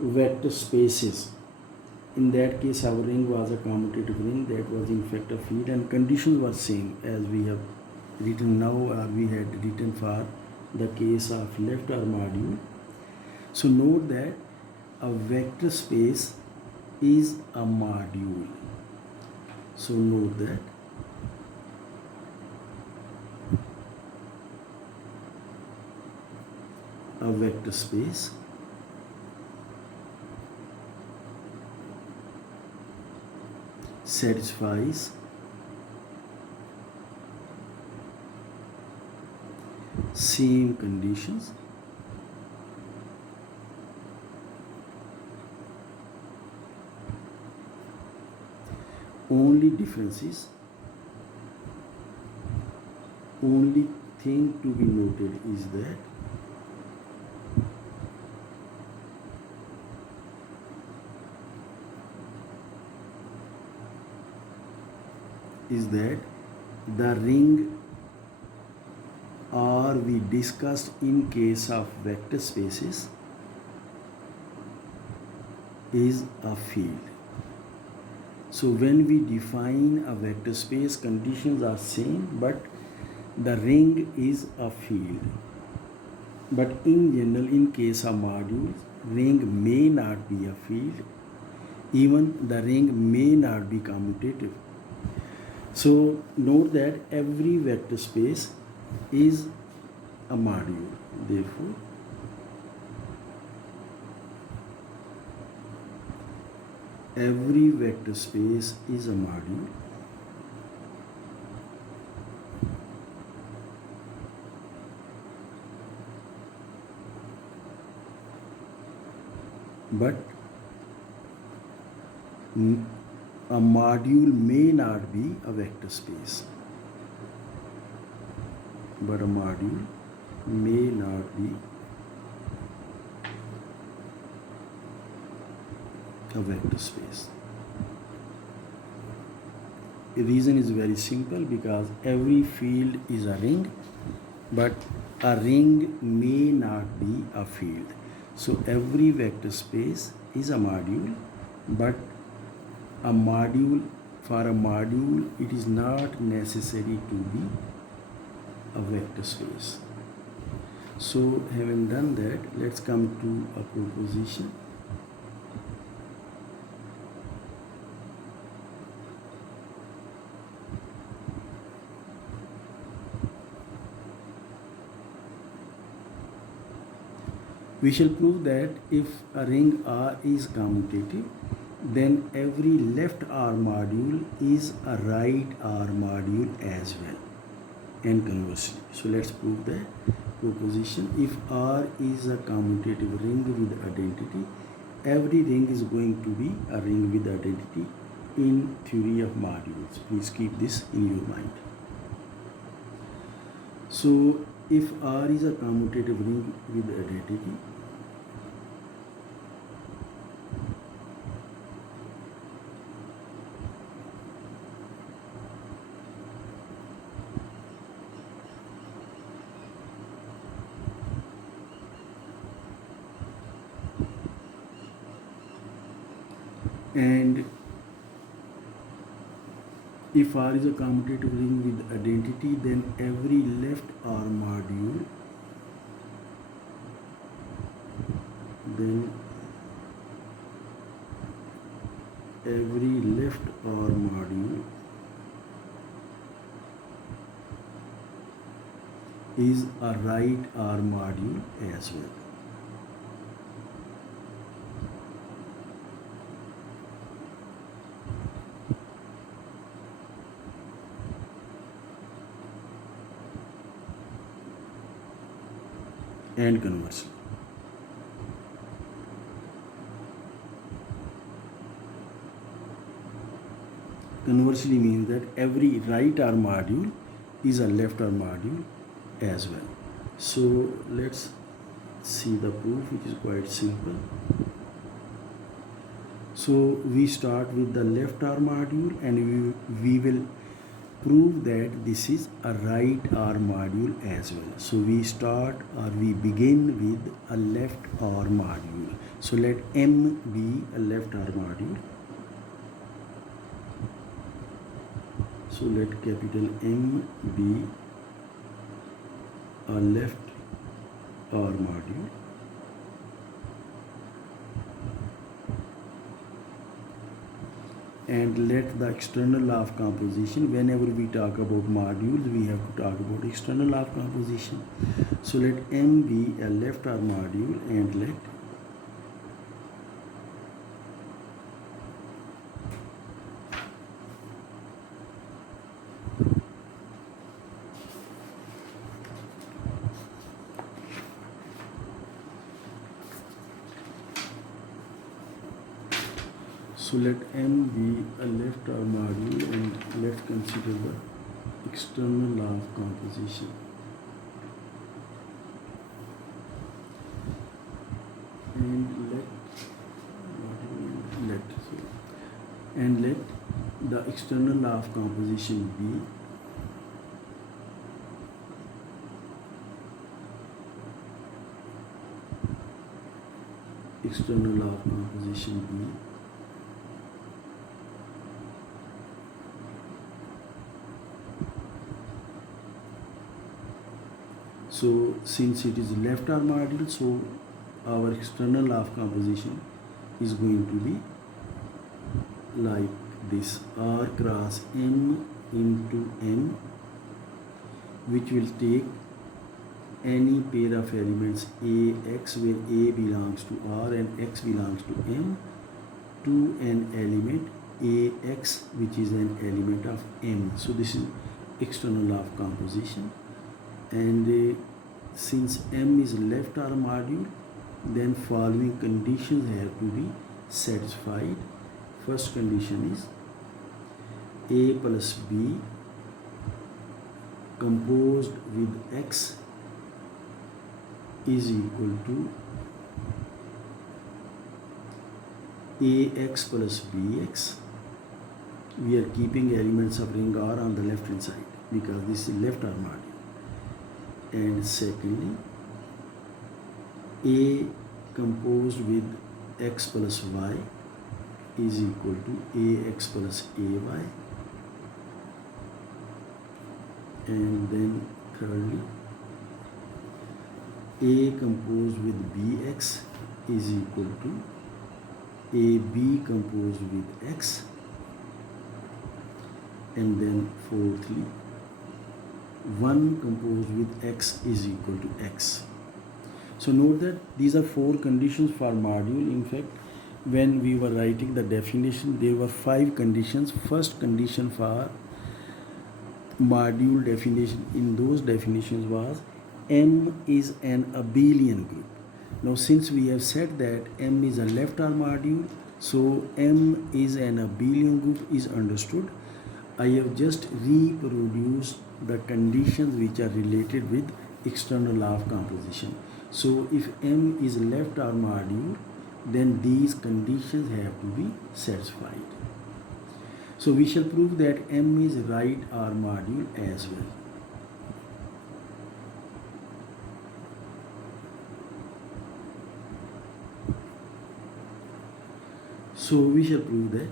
vector spaces. In that case, our ring was a commutative ring that was in fact a field, and conditions were same as we have written now, or we had written for the case of left R module. So note that a vector space is a module. So note that a vector space satisfies same conditions only thing to be noted is that the ring R we discussed in case of vector spaces is a field. So when we define a vector space, conditions are same, but the ring is a field. But in general, in case of modules, ring may not be a field. Even the ring may not be commutative. So note that every vector space is a module. Therefore, every vector space is a module. But a module may not be a vector space. But a module may not be a vector space. The reason is very simple, because every field is a ring, but a ring may not be a field. So every vector space is a module, but a module, for a module, it is not necessary to be a vector space. So having done that, let's come to a proposition. We shall prove that if a ring R is commutative, then every left R module is a right R module as well, and conversely. So let's prove that proposition. If R is a commutative ring with identity, every ring is going to be a ring with identity in theory of modules. Please keep this in your mind. So if R is a commutative ring with identity, and if R is a commutative ring with identity, then every left R module, is a right R module as well. And conversely. Conversely means that every right R module is a left R module as well. So let's see the proof, which is quite simple. So we start with the left R module, and we will prove that this is a right R module as well. So we start or we begin with a left R module. So let M be a left R module. So let capital M be a left R module. And let the external law of composition, whenever we talk about modules, we have to talk about external law of composition. So let M be a left R module and let M be a left R module and let's consider the external law of composition. And let the external law of composition be external law of composition be so since it is left R module, so our external law of composition is going to be like this: R cross M into N, which will take any pair of elements AX where A belongs to R and X belongs to M to an element AX which is an element of M. So this is external law of composition. And since M is left R module, then following conditions have to be satisfied. First condition is A plus B composed with X is equal to AX plus BX. We are keeping elements of ring R on the left hand side because this is left R module. And secondly, A composed with X plus Y is equal to AX plus AY. And then thirdly, A composed with BX is equal to AB composed with X. And then fourthly, 1 composed with X is equal to X. So note that these are 4 conditions for module. In fact, when we were writing the definition, there were 5 conditions. First condition for module definition in those definitions was M is an abelian group. Now since we have said that M is a left R module, so M is an abelian group is understood. I have just reproduced the conditions which are related with external law of composition. So if M is left R module, then these conditions have to be satisfied. So we shall prove that M is right R module as well. So we shall prove that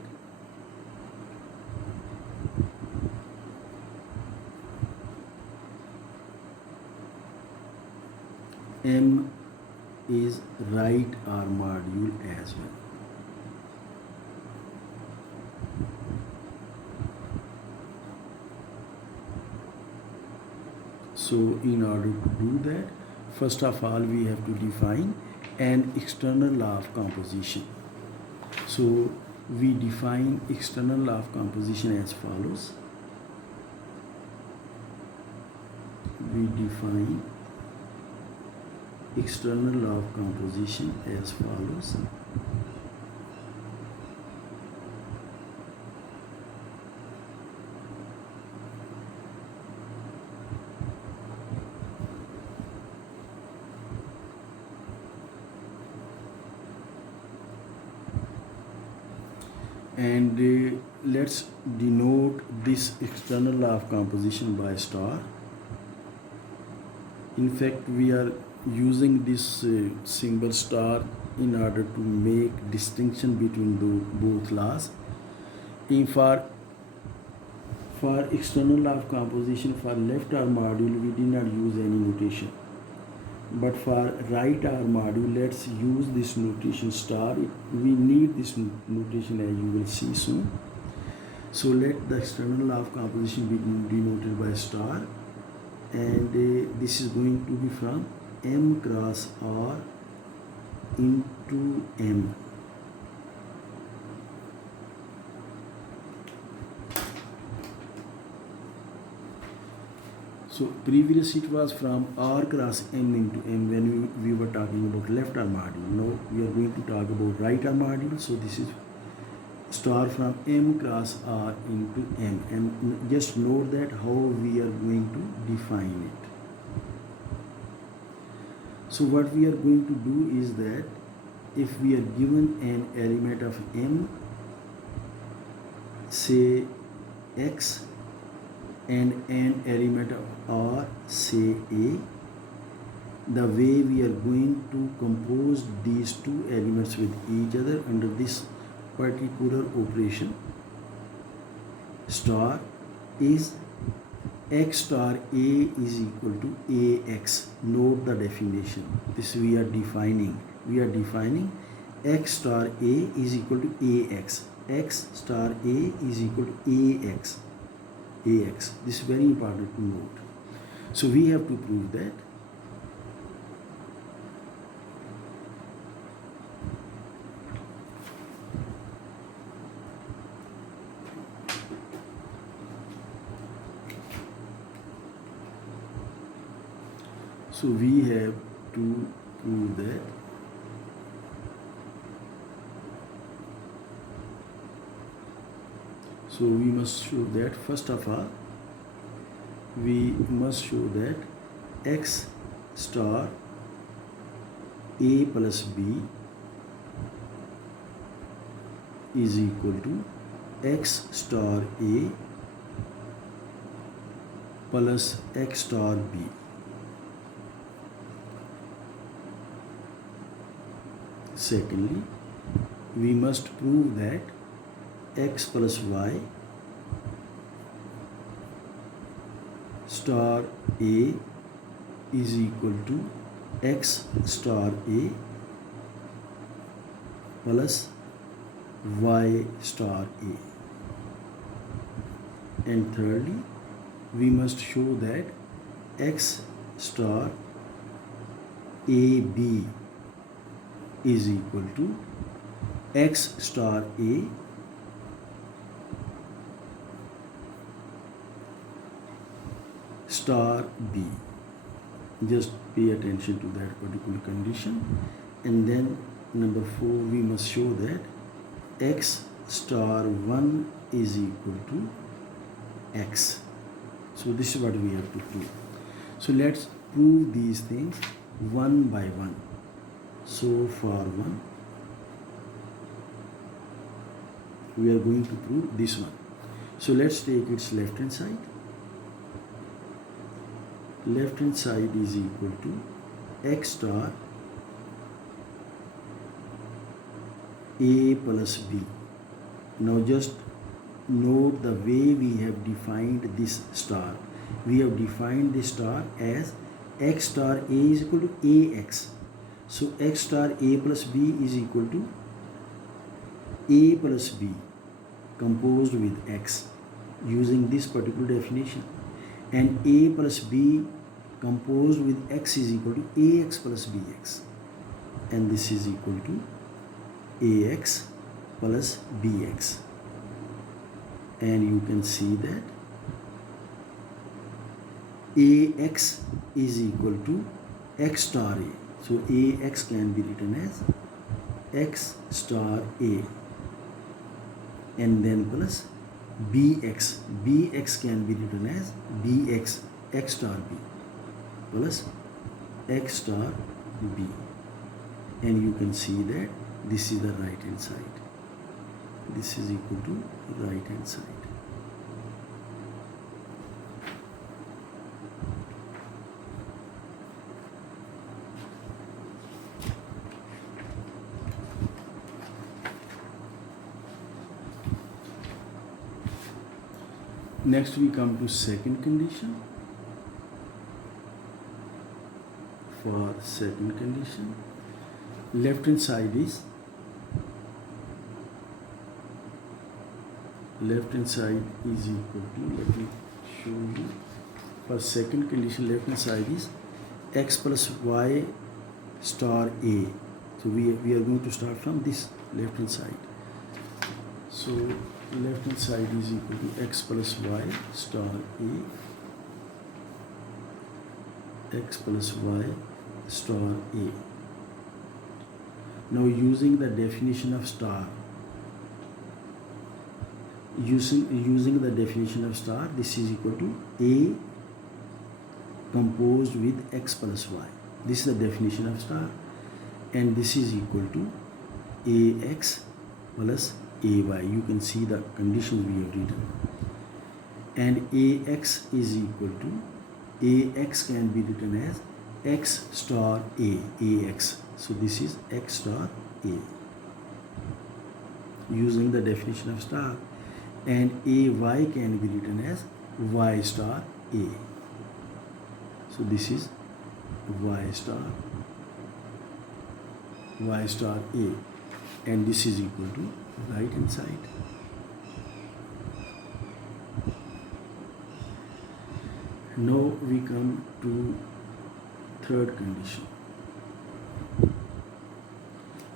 M is right R module as well. So in order to do that, first of all we have to define an external law of composition. So we define external law of composition as follows. We define external law of composition as follows. and let's denote this external law of composition by star. In fact, we are using this symbol star in order to make distinction between both laws. In for external law of composition for left arm module, we did not use any notation. But for right arm module, let's use this notation star. We need this notation, as you will see soon. So let the external law of composition be denoted by star, and this is going to be from M cross R into M. So previous it was from R cross M into M when we were talking about left arm module. Now we are going to talk about right arm module. So this is star from M cross R into M, and just note that how we are going to define it. So what we are going to do is that if we are given an element of M, say X, and an element of R, say A, the way we are going to compose these two elements with each other under this particular operation star is X star A is equal to AX. Note the definition. This we are defining. We are defining X star A is equal to AX. X star A is equal to AX. AX. This is very important to note. So we have to prove that so we have to prove that so we must show that first of all we must show that X star A plus B is equal to X star A plus X star B. Secondly, we must prove that X plus Y star A is equal to X star A plus Y star A. And thirdly, we must show that X star AB is equal to X star A star B. Just pay attention to that particular condition. And then number 4, we must show that X star 1 is equal to X. So this is what we have to prove. So let's prove these things one by one. So for 1, we are going to prove this one. So let's take its left hand side. Left hand side is equal to X star A plus B. Now just note the way we have defined this star. We have defined this star as X star A is equal to AX. So X star A plus B is equal to A plus B composed with X using this particular definition, and A plus B composed with X is equal to AX plus BX, and this is equal to AX plus BX. And you can see that AX is equal to X star A. So AX can be written as X star A, and then plus BX. BX can be written as BX X star B plus X star B. And you can see that this is the right hand side. This is equal to right hand side. Next we come to second condition. For second condition, left hand side is equal to, let me show you. For second condition, left hand side is x plus y star a. So we are going to start from this left hand side. So left hand side is equal to x plus y star a, x plus y star a. Now using the definition of star, using the definition of star, this is equal to a composed with x plus y. This is the definition of star, and this is equal to ax plus ay. You can see the conditions we have written, and ax is equal to, ax can be written as x star a, ax. So this is x star a using the definition of star, and ay can be written as y star a. So this is y star a, and this is equal to right hand side. Now we come to third condition.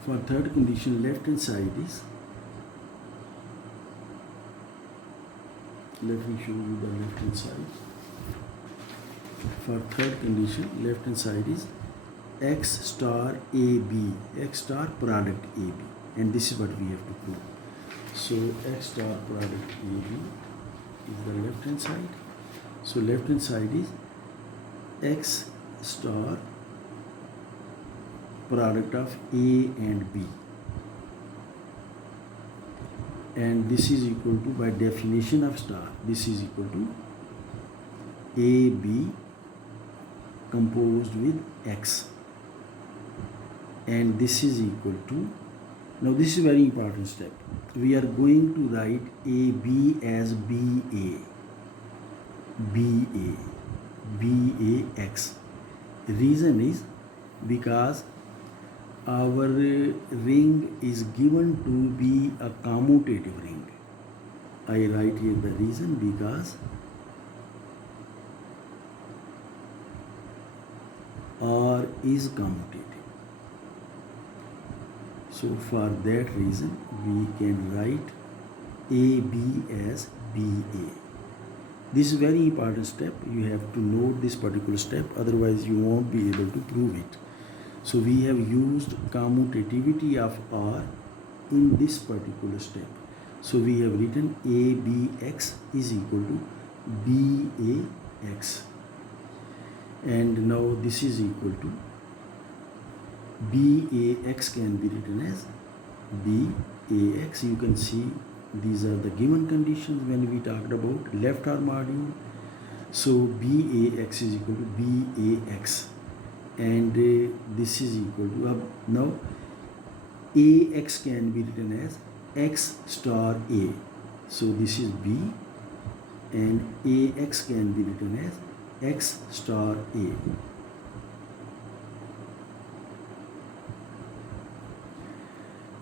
For third condition, left hand side is, let me show you the left hand side. For third condition, left hand side is x star ab, x star product ab, and this is what we have to prove. So x star product ab is the left hand side. So left hand side is x star product of a and b, and this is equal to, by definition of star, this is equal to ab composed with x, and this is equal to, now this is very important step. We are going to write ab as bax. Reason is because our ring is given to be a commutative ring. I write here the reason, because R is commutative. So for that reason we can write AB as BA. This is very important step. You have to note this particular step, otherwise you won't be able to prove it. So we have used commutativity of R in this particular step. So we have written ABX is equal to BAX, and now this is equal to BAX can be written as BAX. You can see these are the given conditions when we talked about left arm module. So BAX is equal to BAX, and this is equal to, now AX can be written as X star A. So this is B, and AX can be written as X star A.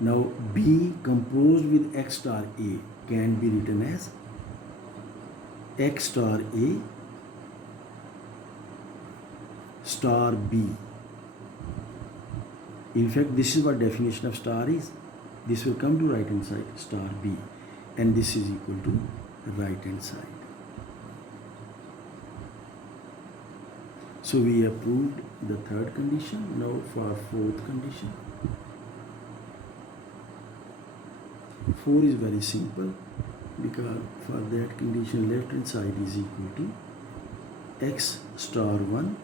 Now B composed with X star A can be written as X star A star B. In fact, this is what definition of star is. This will come to right hand side, star B, and this is equal to right hand side. So we have proved the third condition. Now for fourth condition. 4 is very simple, because for that condition left hand side is equal to x star 1,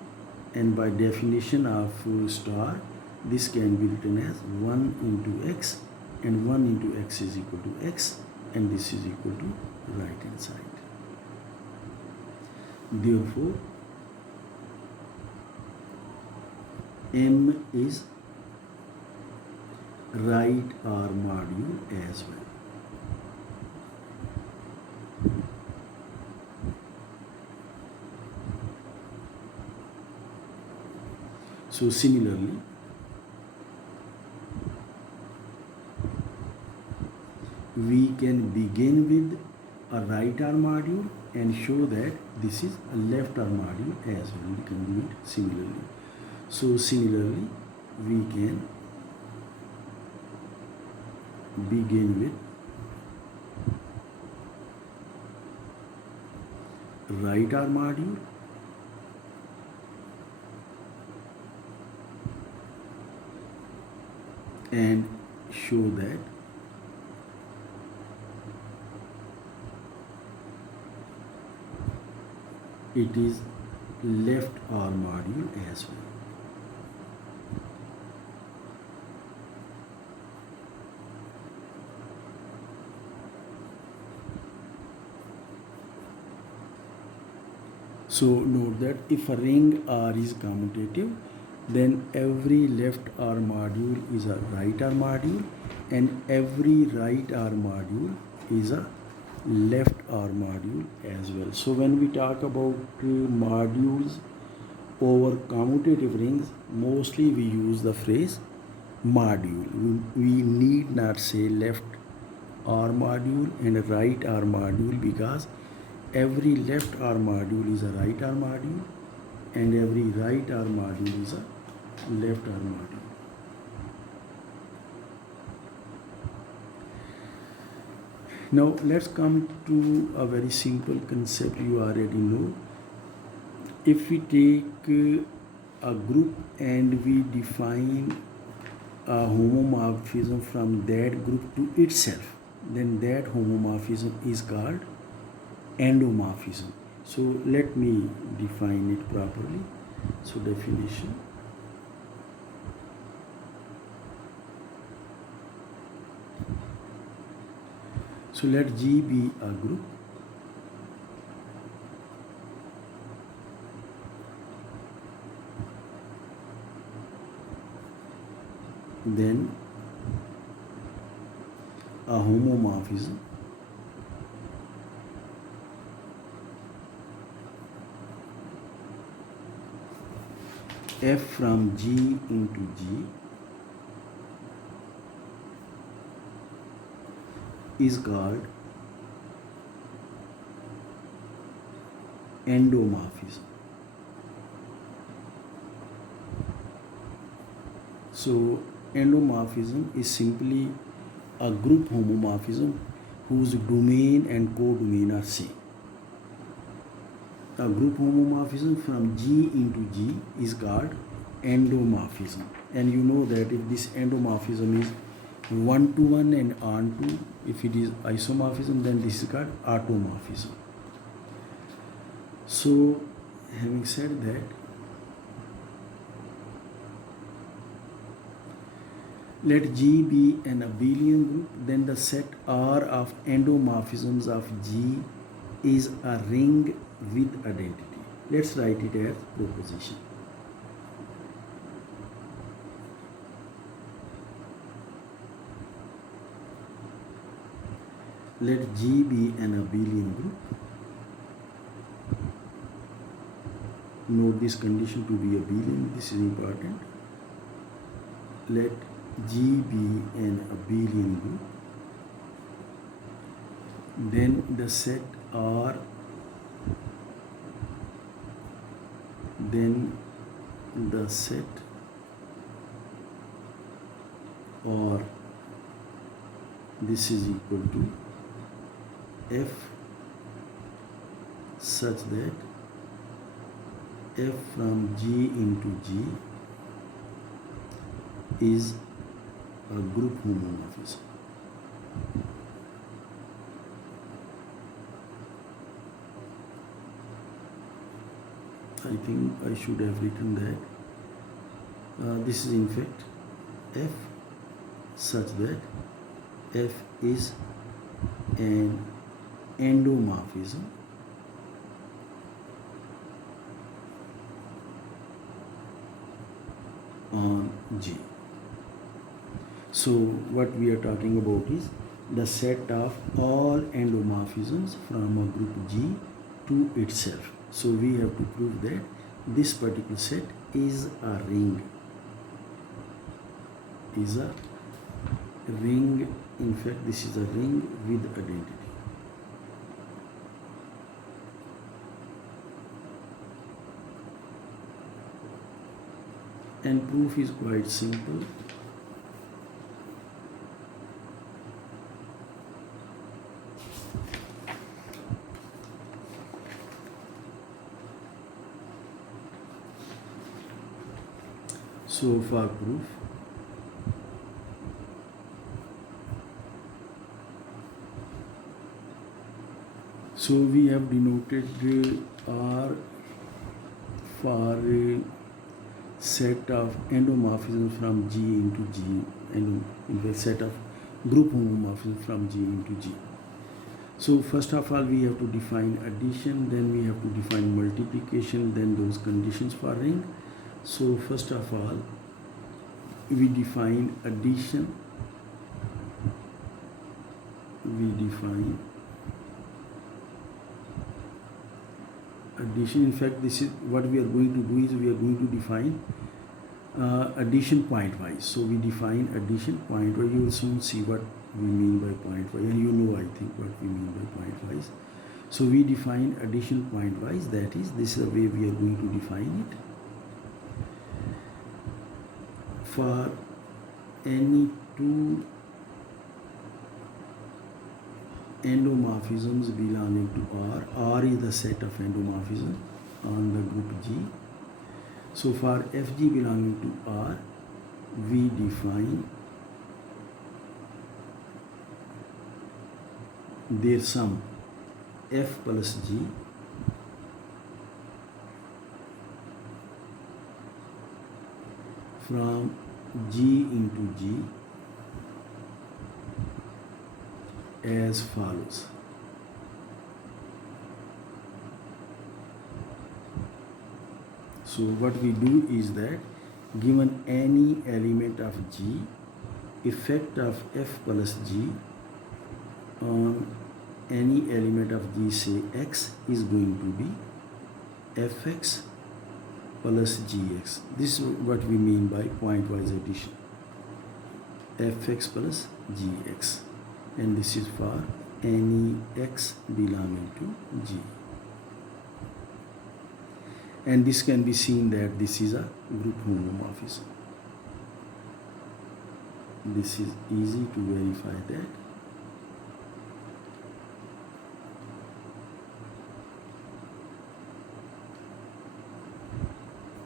and by definition of star this can be written as 1 into x and 1 into x is equal to x, and this is equal to right hand side. Therefore, M is right R module as well. So similarly, we can begin with a right R module and show that this is a left R module as well. We can do it similarly. So similarly, we can begin with right R module and show that it is left R module as well. So note that if a ring R is commutative, then every left R module is a right R module, and every right R module is a left R module as well. So when we talk about modules over commutative rings, mostly we use the phrase module. We need not say left R module and right R module, because every left R module is a right R module and every right R module is a left R module. Now let's come to a very simple concept you already know. If we take a group and we define a homomorphism from that group to itself, then that homomorphism is called endomorphism. So let me define it properly. So definition: so let G be a group then a homomorphism F from G into G is called endomorphism. So endomorphism is simply a group homomorphism whose domain and codomain are same. A group homomorphism from G into G is called endomorphism. And you know that if this endomorphism is one-to-one and onto, if it is isomorphism, then this is called automorphism. So having said that, let G be an abelian group, then the set R of endomorphisms of G is a ring with identity. Let's write it as proposition. Let G be an abelian group. Note this condition to be abelian, this is important. Let G be an abelian group. Then the set R, then the set or this is equal to F such that F from G into G is a group homomorphism. I think I should have written that this is in fact F such that F is an endomorphism on G. So what we are talking about is the set of all endomorphisms from a group G to itself. So we have to prove that this particular set is a ring. Is a ring. In fact, this is a ring with identity. And proof is quite simple. So for proof, so we have denoted R for set of endomorphisms from G into G, and in the set of group homomorphisms from G into G. So first of all we have to define addition, then we have to define multiplication, then those conditions for ring. So first of all we define addition, in fact this is what we are going to do, is we are going to define addition pointwise. So we define addition pointwise. You will soon see what we mean by pointwise, and you know I think what we mean by pointwise. So we define addition pointwise, that is, this is the way we are going to define it. For any two endomorphisms belonging to R is the set of endomorphisms on the group G. So for Fg belonging to R, we define their sum F plus G from G into G as follows. So what we do is that, given any element of G, effect of F plus G on any element of G, say X, is going to be Fx plus Gx. This is what we mean by pointwise addition. Fx plus Gx. And this is for any X belonging to G. And this can be seen that this is a group homomorphism. This is easy to verify that.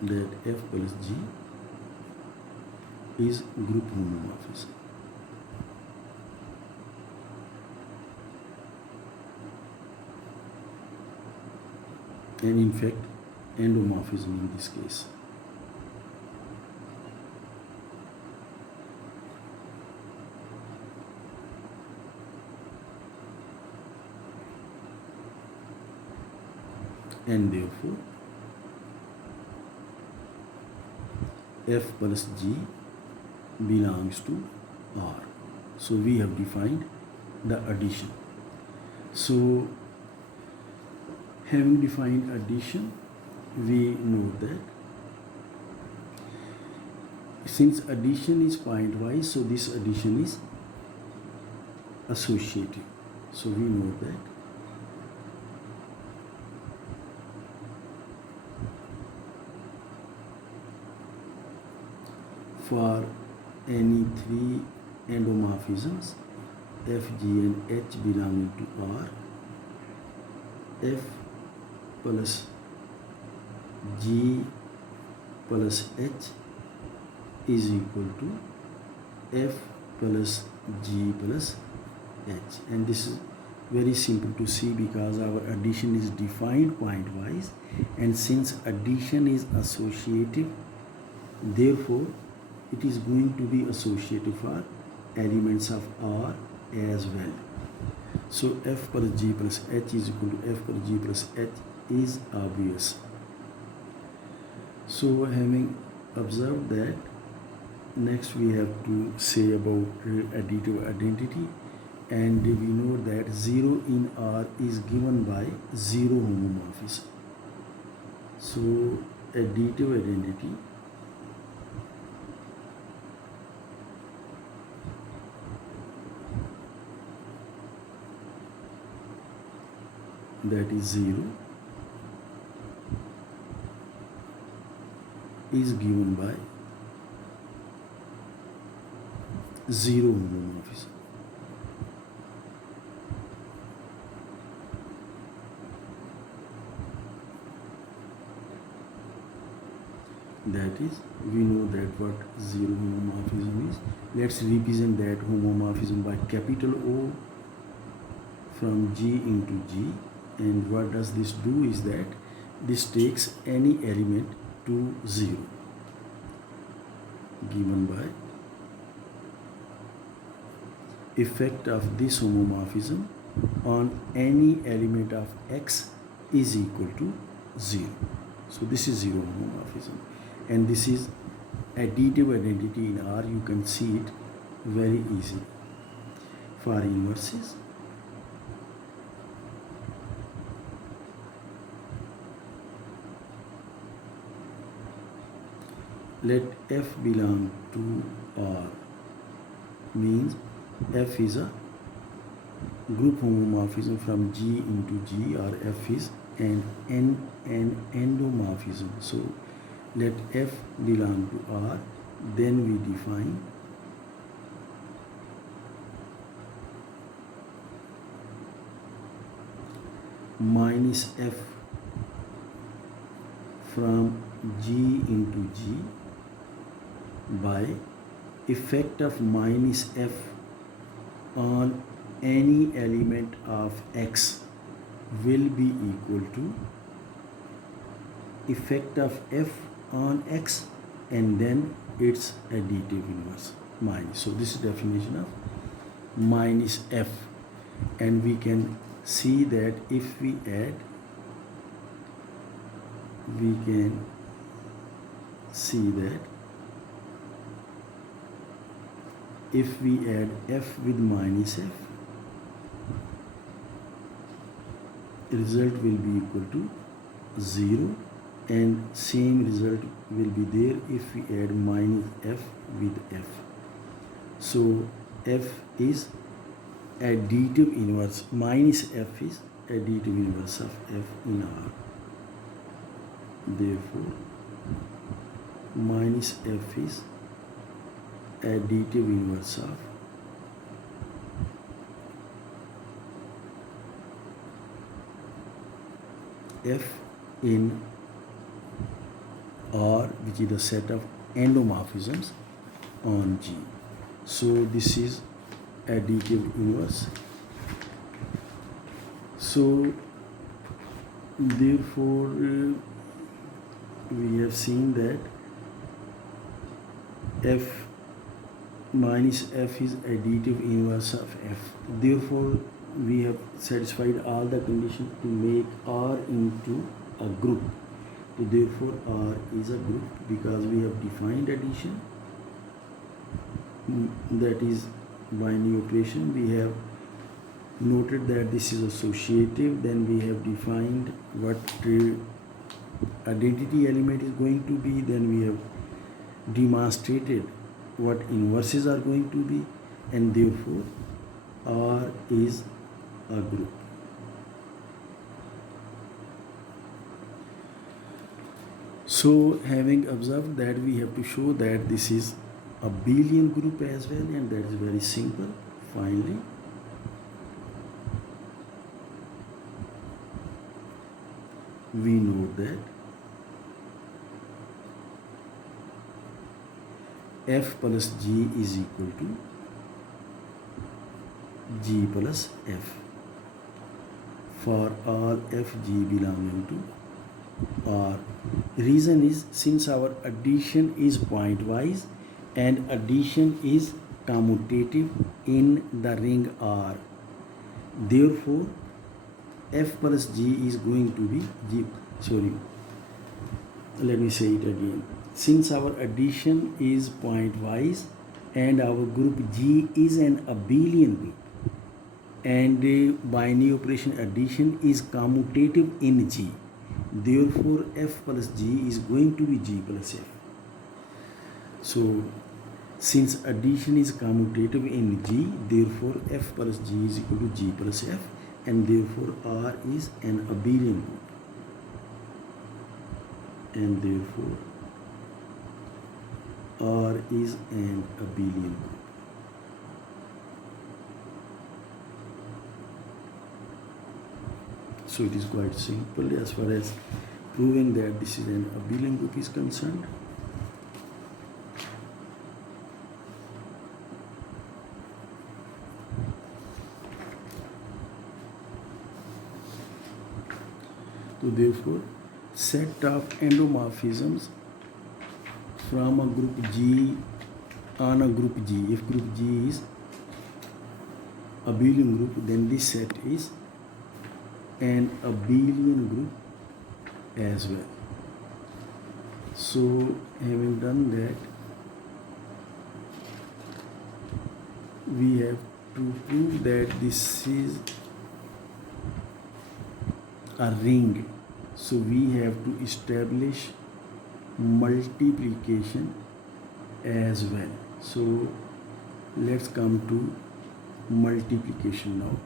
That F plus G is group homomorphism. And in fact, endomorphism in this case. And therefore, F plus G belongs to R. So we have defined the addition. So having defined addition, we know that since addition is pointwise, so this addition is associative. So we know that for any three endomorphisms, F, G and H belonging to R, F plus G plus H is equal to F plus G plus H. And this is very simple to see because our addition is defined pointwise, and since addition is associative, therefore it is going to be associative for elements of R as well. So f plus g plus h is equal to f plus g plus h is obvious. So having observed that, next we have to say about additive identity, and we know that 0 in R is given by 0 homomorphism. So additive identity that is 0 is given by 0 homomorphism. That is, we know that what 0 homomorphism is. Let's represent that homomorphism by capital O from G into G. And what does this do is that this takes any element to 0 given by effect of this homomorphism on any element of X is equal to 0. So this is 0 homomorphism, and this is additive identity in R. You can see it very easily. For inverses, let F belong to R, means F is a group homomorphism from G into G, or F is an endomorphism. So let F belong to R, then we define minus F from G into G by effect of minus F on any element of X will be equal to effect of F on X and then its additive inverse minus. So this is definition of minus F, and we can see that if we add, we can see that if we add F with minus F, result will be equal to 0, and same result will be there if we add minus F with F. So F is additive inverse, minus F is additive inverse of F in R. Therefore, minus F is additive inverse of F in R, which is the set of endomorphisms on G. So this is additive inverse. So therefore we have seen that F minus F is additive inverse of F. Therefore we have satisfied all the conditions to make R into a group. So therefore R is a group because we have defined addition, that is binary operation. We have noted that this is associative, then we have defined what identity element is going to be, then we have demonstrated what inverses are going to be, and therefore R is a group. So having observed that, we have to show that this is a abelian group as well, and that is very simple. Finally, we know that F plus G is equal to G plus F for all F G belonging to R. Reason is, since our addition is pointwise and addition is commutative in the ring R. Therefore, F plus G is going to be G. Sorry, let me say it again. Since our addition is pointwise and our group G is an abelian group, and binary operation addition is commutative in G, therefore F plus G is going to be G plus F. So since addition is commutative in G, therefore F plus G is equal to G plus F, and therefore R is an abelian group, and therefore R is an abelian group. So it is quite simple as far as proving that this is an abelian group is concerned. So therefore, set of endomorphisms from a group G on a group G. If group G is abelian group, then this set is an abelian group as well. So having done that, we have to prove that this is a ring. So we have to establish multiplication as well. So let's come to multiplication now.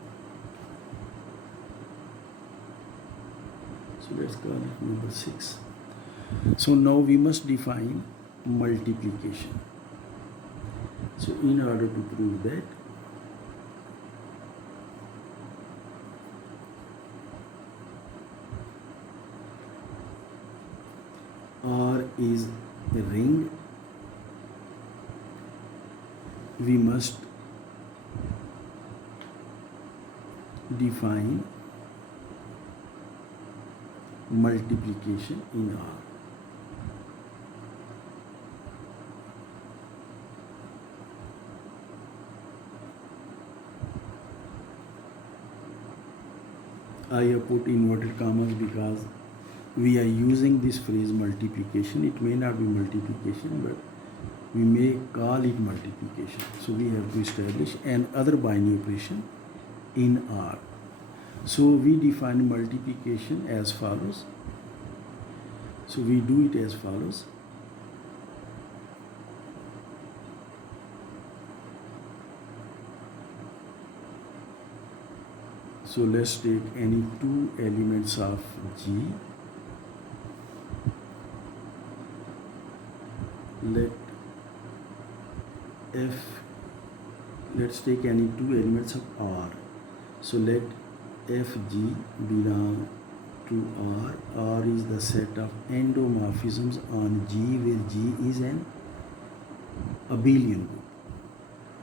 So let's call it number 6. So now we must define multiplication. So in order to prove that, R is a ring, we must define multiplication in R. I have put inverted commas because we are using this phrase multiplication. It may not be multiplication, but we may call it multiplication. So we have to establish another binary operation in R. So we define multiplication as follows. So we do it as follows. So let's take any two elements of G. Let's take any two elements of R. So let Fg belong to R. R is the set of endomorphisms on G where G is an abelian group.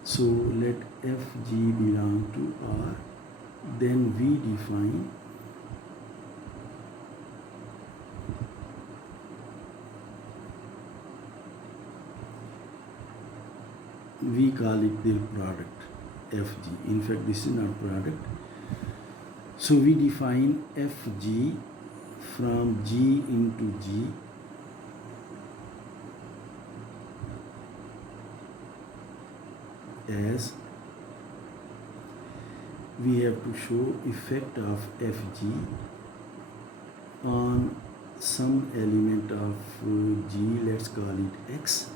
So let Fg belong to R. Then we define we call it their product Fg. In fact, this is not product. So we define Fg from G into G as we have to show effect of Fg on some element of G, let's call it X.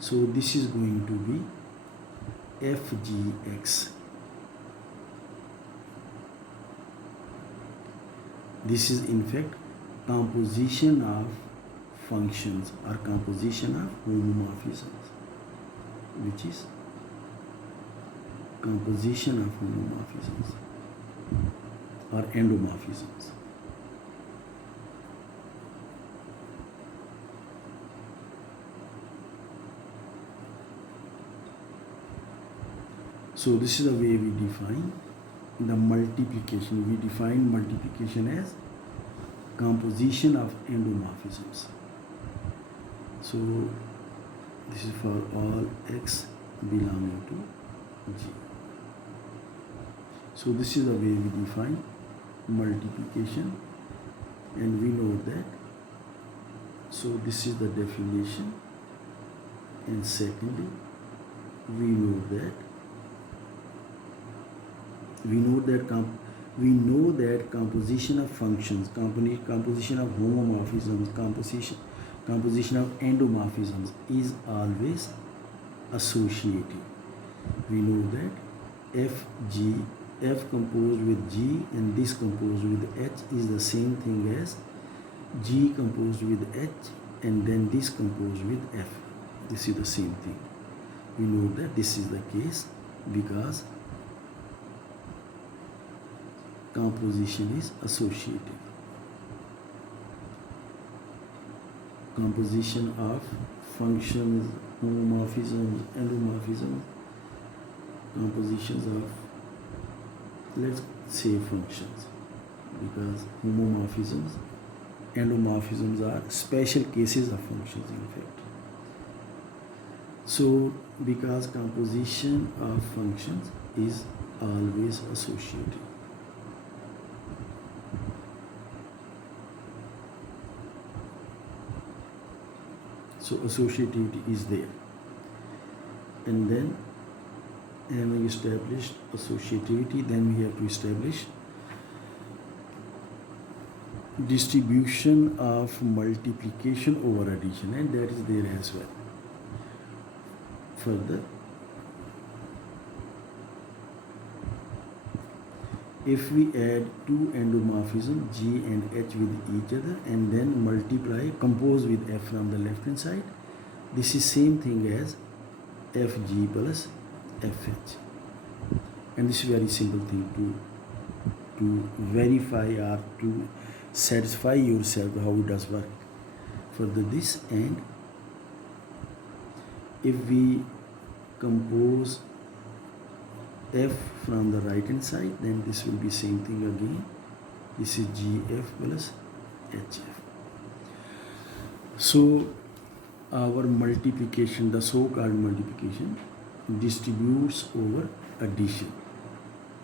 So this is going to be Fgx. This is in fact composition of functions or composition of homomorphisms, which is composition of homomorphisms or endomorphisms. So this is the way we define the multiplication. We define multiplication as composition of endomorphisms. So this is for all X belonging to G. So this is the way we define multiplication, and we know that. So this is the definition, and secondly, we know that composition of functions, composition of homomorphisms, composition of endomorphisms is always associative. We know that F composed with G and this composed with H is the same thing as G composed with H and then this composed with F. This is the same thing. We know that this is the case because composition is associative. Composition of functions, homomorphisms, endomorphisms, compositions of, let's say, functions, because homomorphisms, endomorphisms are special cases of functions in fact. So because composition of functions is always associative. So associativity is there, and then having established associativity, then we have to establish distribution of multiplication over addition, and that is there as well. Further, if we add two endomorphisms G and H with each other and then multiply, compose with F from the left hand side, this is same thing as Fg plus Fh, and this is very simple thing to verify or to satisfy yourself how it does work. Further this, and if we compose F from the right hand side, then this will be same thing again. This is GF plus HF. So our multiplication, the so-called multiplication, distributes over addition.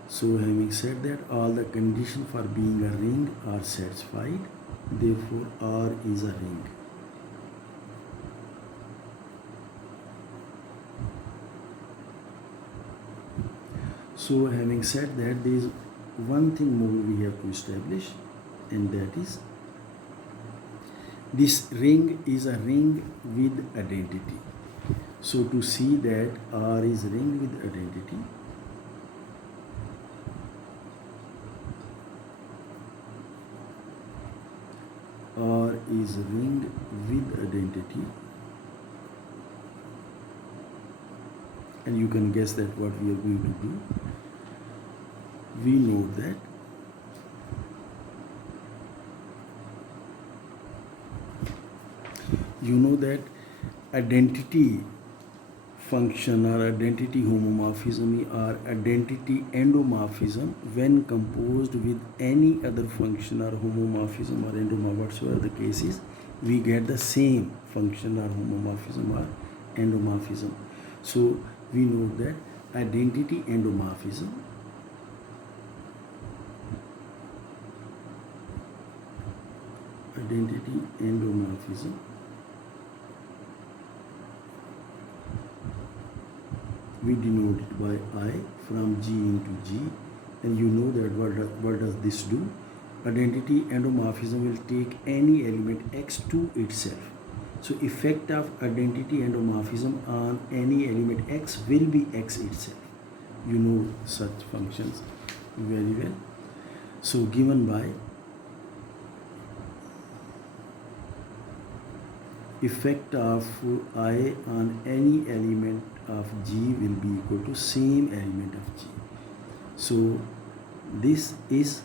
So having said that, all the conditions for being a ring are satisfied, therefore R is a ring. So having said that, there is one thing more we have to establish, and that is this ring is a ring with identity. So to see that R is ring with identity, R is ring with identity, and you can guess that what we are going to do. We know that identity function or identity homomorphism or identity endomorphism, when composed with any other function or homomorphism or endomorphism, whatsoever the case is, we get the same function or homomorphism or endomorphism. So we know that identity endomorphism we denote it by I from G into G, and you know that what does this do? Identity endomorphism will take any element X to itself. So effect of identity endomorphism on any element X will be X itself. You know such functions very well. So given by effect of I on any element of G will be equal to same element of G. So this is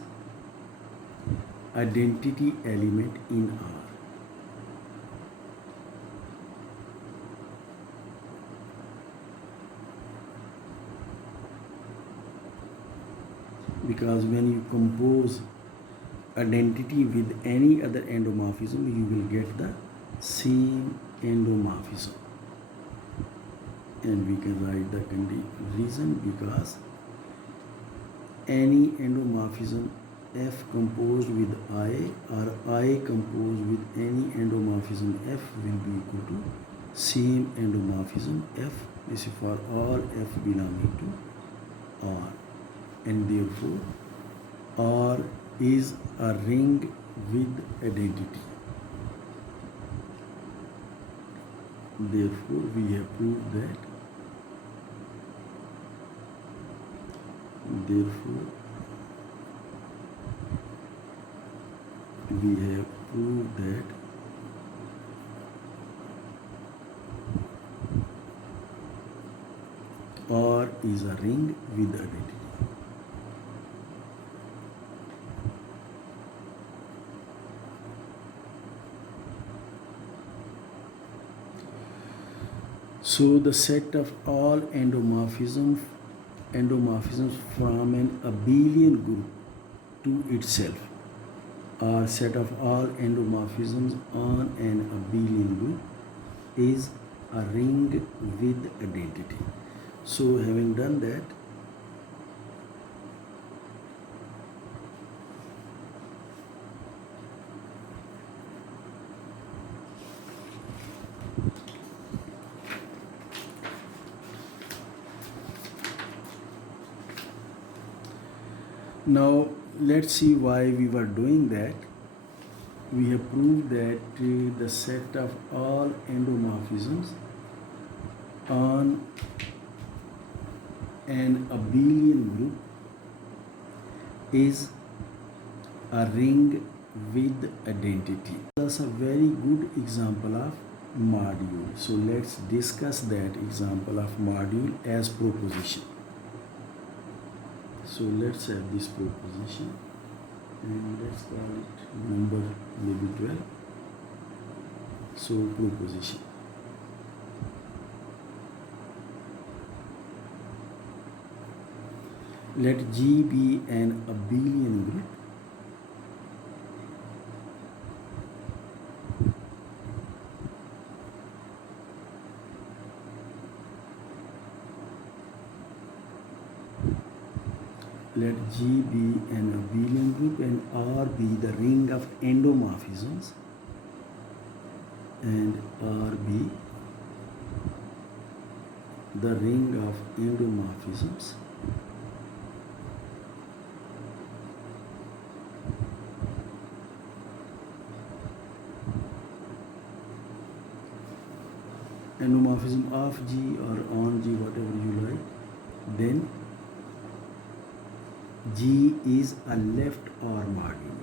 identity element in R. Because when you compose identity with any other endomorphism, you will get the same endomorphism. and we can write the reason because any endomorphism F composed with I or I composed with any endomorphism F will be equal to same endomorphism F. This is for all F belonging to R, and therefore R is a ring with identity. Therefore we have proved that. Therefore we have proved that R is a ring with identity. So the set of all endomorphisms from an abelian group to itself, or set of all endomorphisms on an abelian group, is a ring with identity. So having done that, now let's see why we were doing that. We have proved that the set of all endomorphisms on an abelian group is a ring with identity. That's a very good example of module. So let's discuss that example of module as proposition. So let's have this proposition and let's call it number maybe 12. So proposition. Let G be an abelian group let G be an abelian group and R be the ring of endomorphisms and R be the ring of endomorphisms endomorphism of G or on G, whatever you like, then G is a left OR module.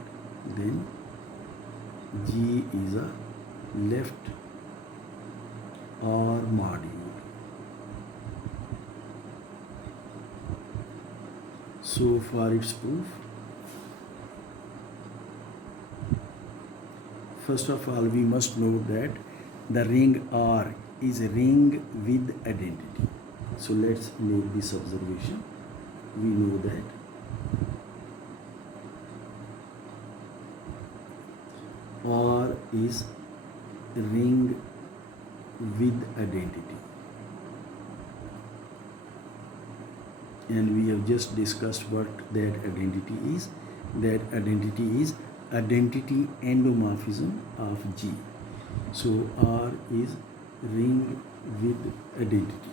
Then G is a left OR module. So for its proof, first of all we must know that the ring R is a ring with identity. So let's make this observation. We know that R is a ring with identity, and we have just discussed what that identity is. That identity is identity endomorphism of G. So R is ring with identity.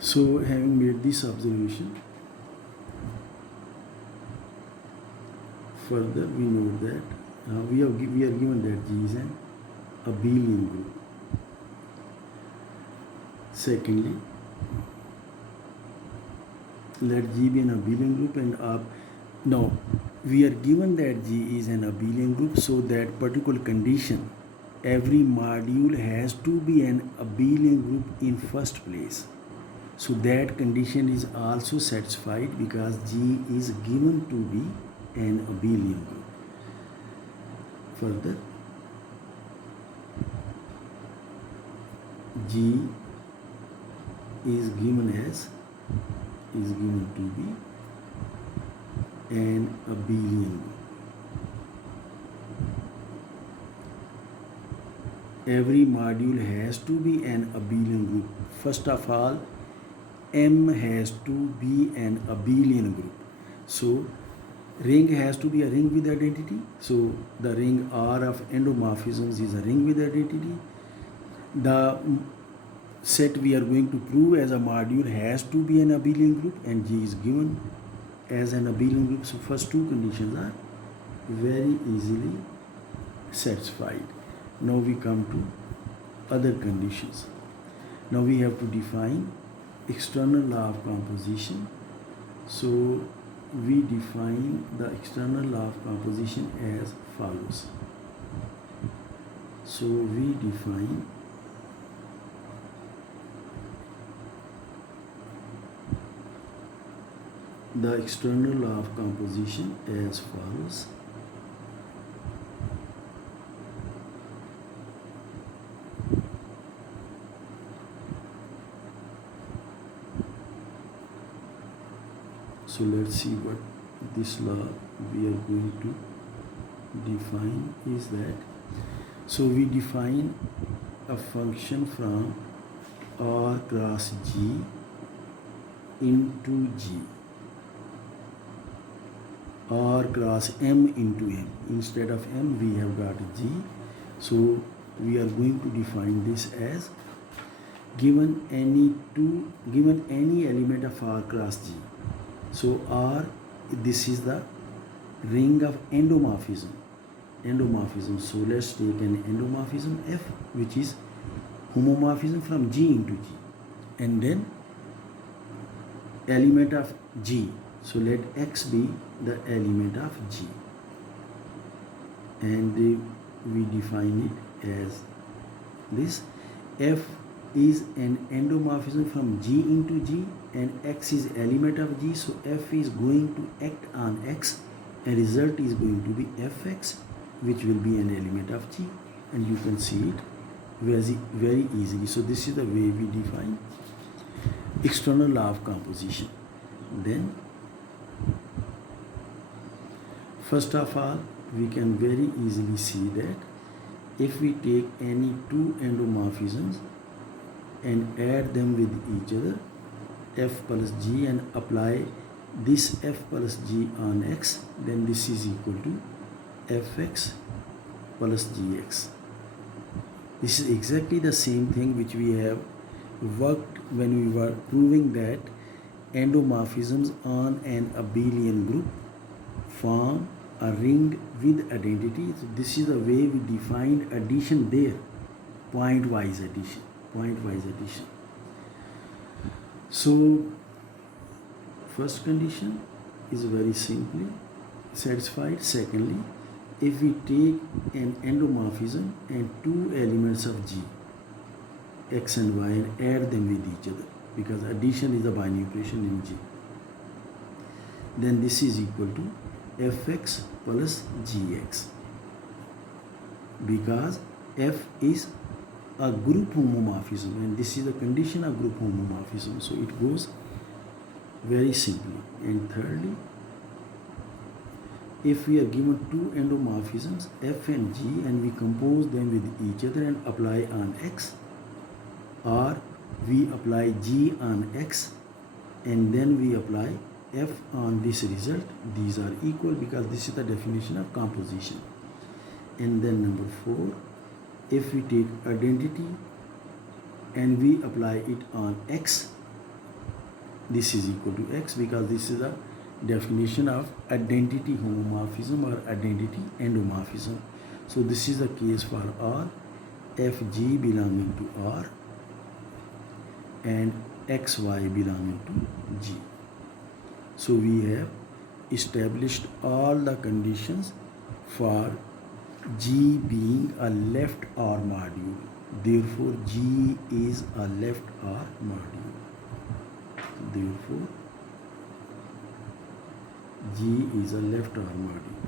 So having made this observation, further we know that we are given that G is an abelian group. Secondly, let G be an abelian group and now we are given that G is an abelian group, so that particular condition, every module has to be an abelian group in first place. So that condition is also satisfied because G is given to be an abelian group. Further, G is given to be an abelian group. every module has to be an abelian group. First of all, M has to be an abelian group. So ring has to be a ring with identity. So the ring R of endomorphisms is a ring with identity. The set we are going to prove as a module has to be an abelian group, and G is given as an abelian group. So first two conditions are very easily satisfied. Now we come to other conditions. Now we have to define external law of composition. So we define the external law of composition as follows. So we define the external law of composition as follows. So let's see what this law we are going to define is that. So we define a function from R cross G into G, R cross M into M. Instead of M we have got G. So we are going to define this as given any element of R cross G. So R, this is the ring of endomorphism. So let's take an endomorphism F, which is homomorphism from G into G, and then element of G. So let X be the element of G, and we define it as this. F is an endomorphism from G into G, and X is element of G. So F is going to act on X, and result is going to be Fx, which will be an element of G, and you can see it very easily. So this is the way we define external law of composition. Then first of all, we can very easily see that if we take any two endomorphisms and add them with each other, F plus G, and apply this F plus G on X, then this is equal to Fx plus Gx. This is exactly the same thing which we have worked when we were proving that endomorphisms on an abelian group form a ring with identity. So this is the way we defined addition there, point-wise addition. So first condition is very simply satisfied. Secondly, if we take an endomorphism and two elements of G, X and Y, and add them with each other, because addition is a binary operation in G, then this is equal to Fx plus Gx, because F is a group homomorphism, and this is the condition of group homomorphism. So it goes very simply. And thirdly, if we are given two endomorphisms F and G, and we compose them with each other and apply on X, or we apply G on X and then we apply F on this result, these are equal, because this is the definition of composition. And then number 4, if we take identity and we apply it on X, this is equal to X, because this is the definition of identity homomorphism or identity endomorphism. So this is the case for R, Fg belonging to R and Xy belonging to G. So we have established all the conditions for G being a left R module. Therefore, G is a left R module. Therefore, G is a left R module.